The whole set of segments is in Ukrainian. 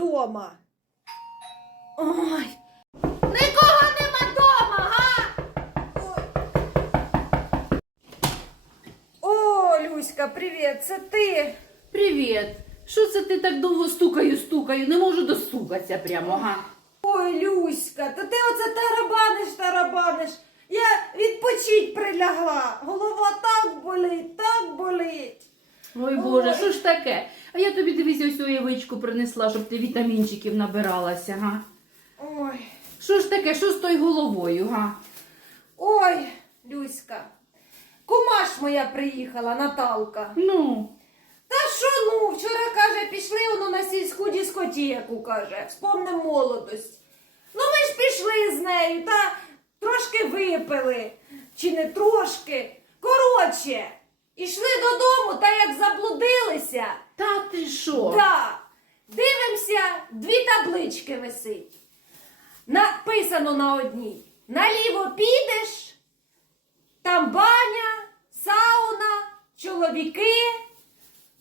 дома. Ой. Нікого нема дома, га? О, Люська, привіт, це ти. Привіт! Що це ти так довго стукаю, стукаю? Не можу достукатися прямо, га? Ой, Люська, та ти оце тарабаниш, тарабаниш. Я відпочить прилягла. Голова так болить, так болить. Ой Боже, що ж таке? А я тобі дивись ось яєчку принесла, щоб ти вітамінчиків набиралася, га? Ой. Що ж таке, що з тою головою, га? Ой, Люська. Кума ж моя приїхала, Наталка. Ну, Та що ну, вчора каже, пішли воно на сільську дискотеку, каже, вспомним молодость. Ну ми ж пішли з нею, та трошки випили, чи не трошки. Коротше, ішли додому, та як заблудилися, та ти що? да, дивимося, дві таблички висить. Написано на одній. Наліво підеш, там баня, сауна, чоловіки.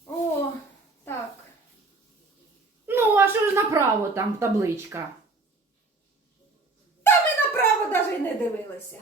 О, так. Ну, а що ж направо там табличка? Та ми направо навіть не дивилися.